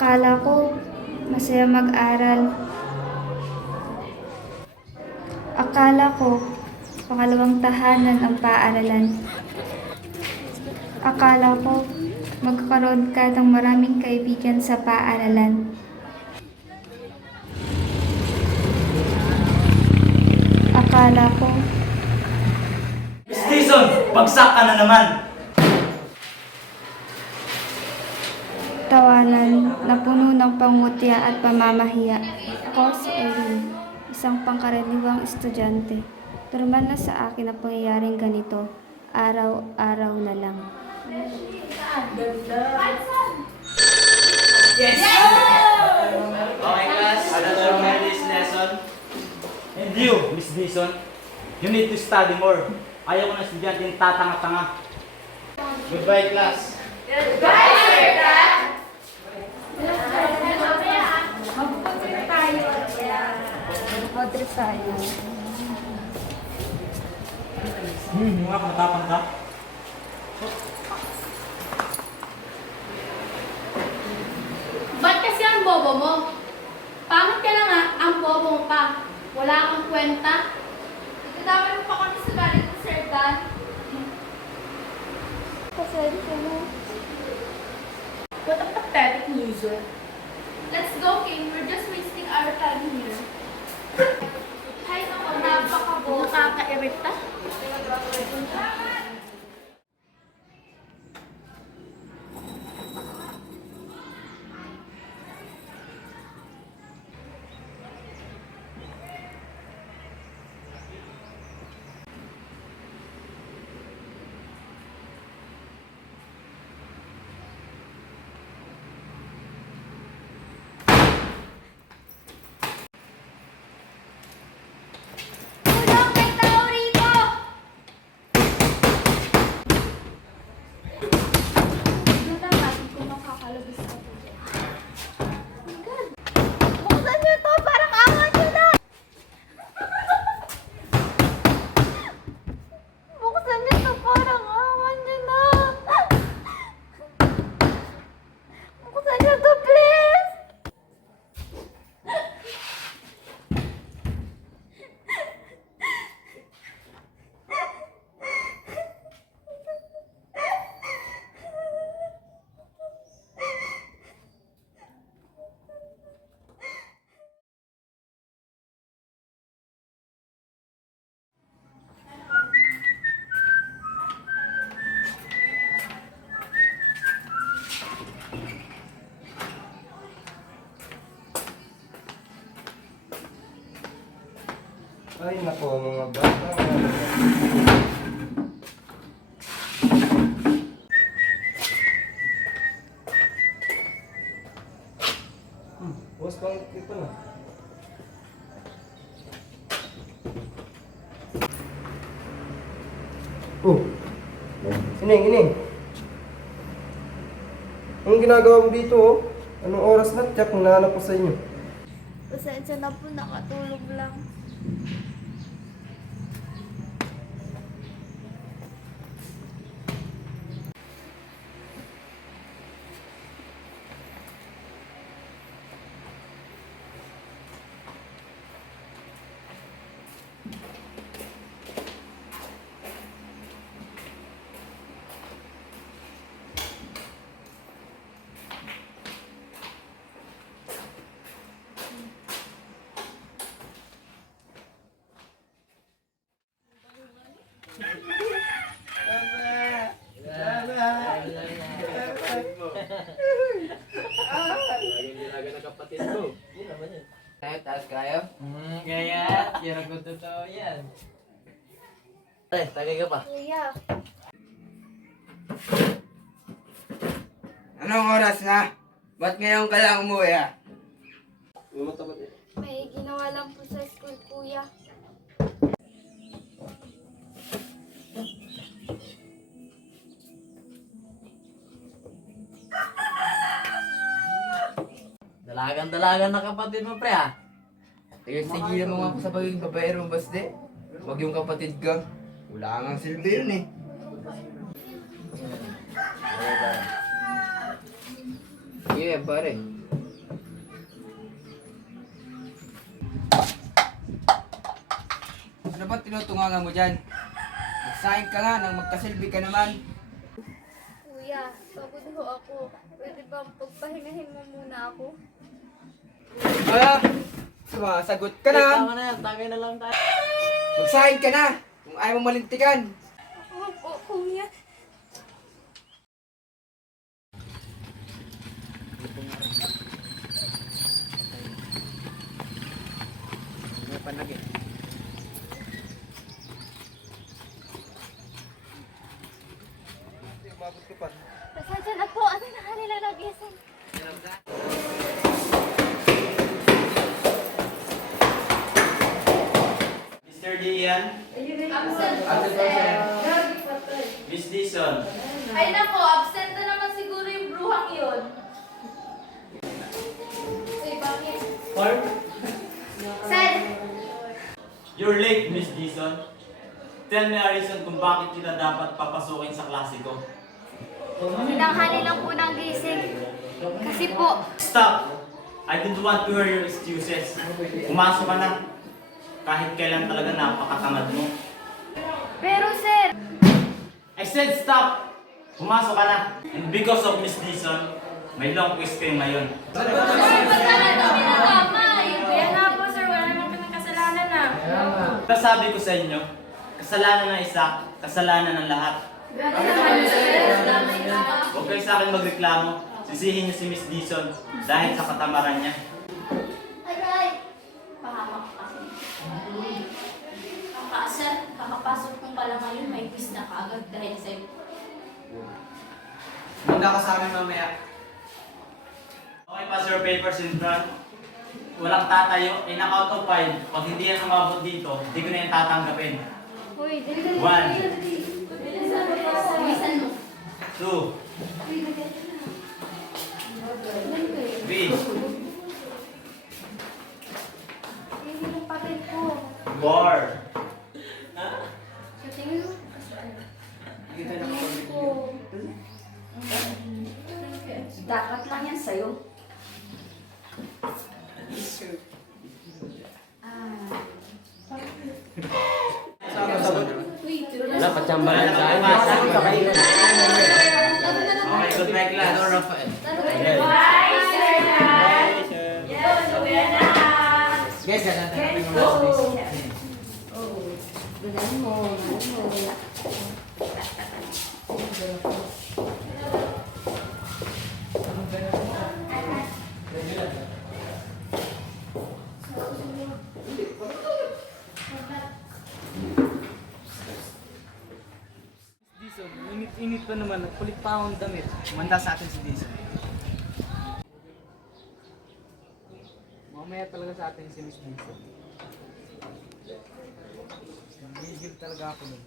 Akala ko masaya mag-aral. Akala ko pangalawang tahanan ang paaralan. Akala ko magkakaroon ka ng maraming kaibigan sa paaralan. Akala ko Miss Dizon, bagsak ka na naman! tawanan na puno ng pangutya at pamamahiya. Ako si Eileen, isang pangkaraniwang estudyante. Normal na sa akin ang pangyayaring ganito, araw-araw na lang. Yes! Okay, class. That's your this lesson. And you, Miss Dizon, you need to study more. Ayaw ko na estudyante yung tatanga-tanga. Goodbye, class. Mag-trip tayo. Mga matapang ka. Ba't kasi ang bobo mo? Pangit ka na nga, ang bobo mo pa. Wala kang kwenta. Nagdadamay mo pa kami sa galing ng Sir Dan. Pasensya na. What a pathetic loser. Let's go, King. We're just wasting our time here. Hay naku, napakabobo. Nakaka-irita. Tulong! May tao rito! Tignan natin kung makakalabas ako. Oh my God! Buksan niyo to! Parang angat niyo na! Buksan niyo to! Parang angat niyo na! Buksan niyo to, please! Ay, nako, mga bata. Bukas pang ito na. Oh, ining. Anong ginagawa mo dito, oh? Anong oras na? Tiyak, hinahanap ko sa inyo. Pasensya na po, nakatulog lang. Taas kayo? Kaya, kira ko totoo yan. Tagay ka pa. Kuya, Anong oras na? Ba't ngayon ka lang umuwi ah? may ginawa lang po sa school, kuya. Dalagan na kapatid mo, pre, ah. Sige mo nga ako sa pagiging babaero, baste. Huwag yung kapatid ka. Wala nga silbi yun eh. Sige, pare. Ano ba tinutungangan mo dyan? Magsahin ka nga nang magkasilbi ka naman. Kuya, pagod ho ako. Pwede bang pagpahingahin mo muna ako? Sumasagot ka Tama na. na yan, tagay na lang tayo. Magsahin ka na kung ayaw mo malintikan. Opo, kuya. May panag eh. Umabot ka pa. Pasensya na po. Ano na kanila nagising? Mr. Dian, Miss Dison, Ay nako, absent na naman siguro yung bruhang yun. Uy, bakit? Sir! you're late, Miss Dison. Tell me a reason kung bakit kita dapat papasukin sa klase ko. Tinanghali lang po ng gising. Kasi po, Stop! I don't want to hear your excuses. Pumasok ka na. Kahit kailan talaga napakatamad mo. pero sir, I said stop! Pumasok ka na. And because of Miss Dison, may long quiz kayo ngayon. Sir, ba't naman kami natamay? Kaya nga po, sir, wala naman kaming kasalanan na. Sabi ko sa inyo, kasalanan ng isa, kasalanan ng lahat. Huwag kayo sa akin magreklamo. Sisihin niyo si Miss Dison dahil sa katamaran niya. Aray! Pahamak kasi. Sir, kakapasok kong pala ngayon, may quiz na kaagad dahil sa'yo. Manda ka sa amin mamaya. Okay, pass your papers in front. Walang tatayo, in out of 5. Pag hindi yan umabot dito, hindi ko na yan tatanggapin. uy, 1, Bilisan mo. 2, 3, hindi yung papel ko. 4, Sa tingin mo, Dapat lang yan sa'yo. Wala, patsambalan sa akin. Okay, good night class. Bye, sir! Yes, uwi na! Guys, yan natin ang pinag-ulas. Dison, init-init pa naman. Kulit pa akong damit. Manda sa atin si Dison. Mamaya talaga sa atin si Miss Dison. Gigil talaga ako nun.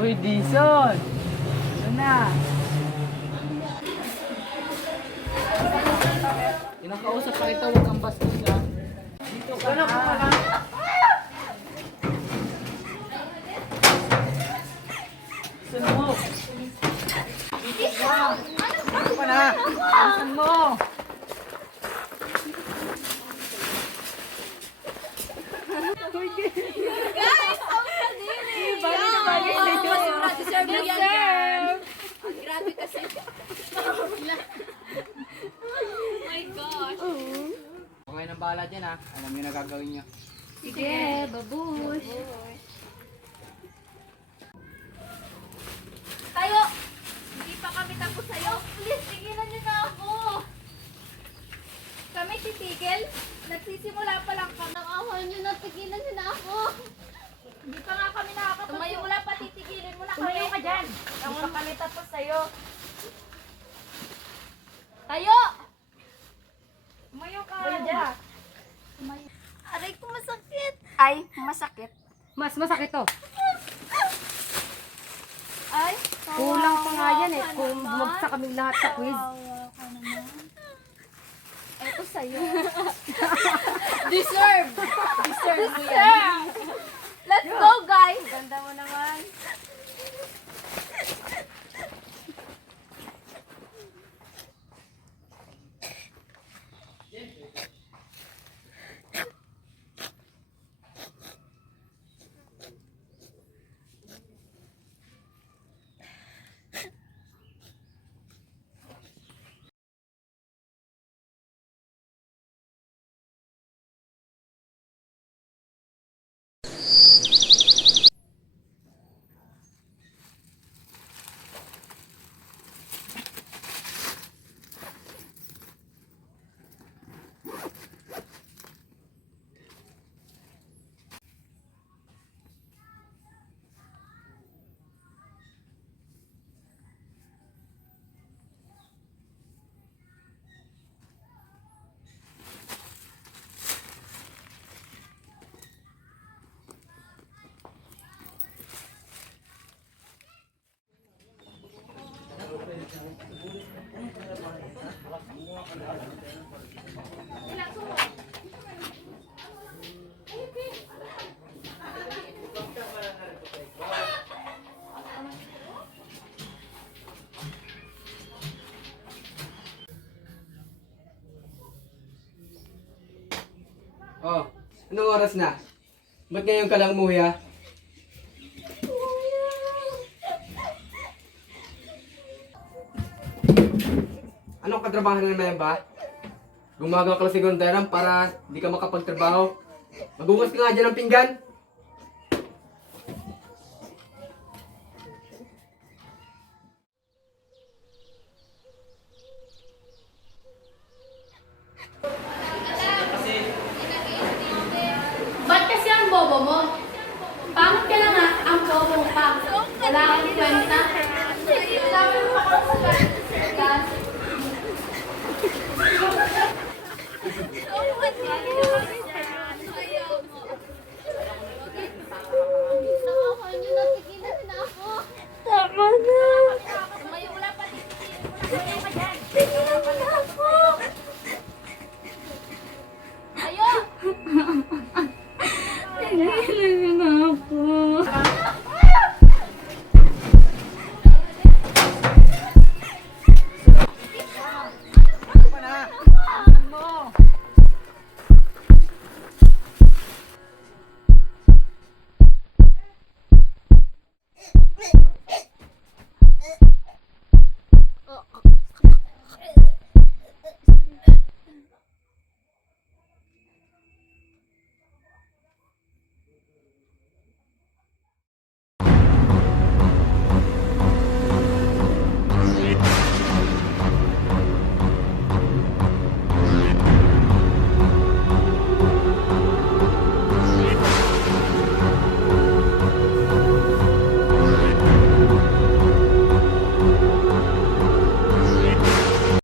Uy, Dison! Ano na? Kinakausap pa kita, huwag kang bastos ha. Dito ka na. Saan mo? Ano ka na? Saan mo? Guys, ang kadiri! Bagay na bagay na yun. Basura, deserve mo yan, girl. Grabe kasi. Oh my gosh. Okay nang bahala dyan ha. Alam niyo na gagawin niyo. Sige, babush. Tayo! Hindi pa kami tapos sa'yo. Please, tigilan niyo na ako. Kami titigil? Nagsisimula pa lang kami. Nakawan nyo na, tigilan nyo na ako. Hindi pa nga kami nakakapagsimula. Tumayo wala pa, titigilin mo na kami. Tumayo ka dyan. Hindi pa kami tapos sa'yo. Tayo! Tumayo ka. Tumayo dyan. Aray ko masakit. Ay, masakit. Mas masakit to. Ay, Kulang pa nga yan eh. Kung bumagsak kaming lahat sa quiz. eto sa'yo. Deserve! Deserve mo yan. Let's go, guys! Oh, anong oras na? Ba't ngayon ka lang umuwi ha? Anong katrabaho na naman yan ba? Gumagawa ka lang sekundaran para di ka makapagtrabaho. Magugas ka nga dyan ng pinggan. Ba't kasi ang bobo mo? Pangit ka na nga ang bobo mo pa. Wala kang kwenta. Sabi mo ako sa class. Tama na. Tumayo wala pa dito. Tigilan mo na ako. Ayo! Tigilan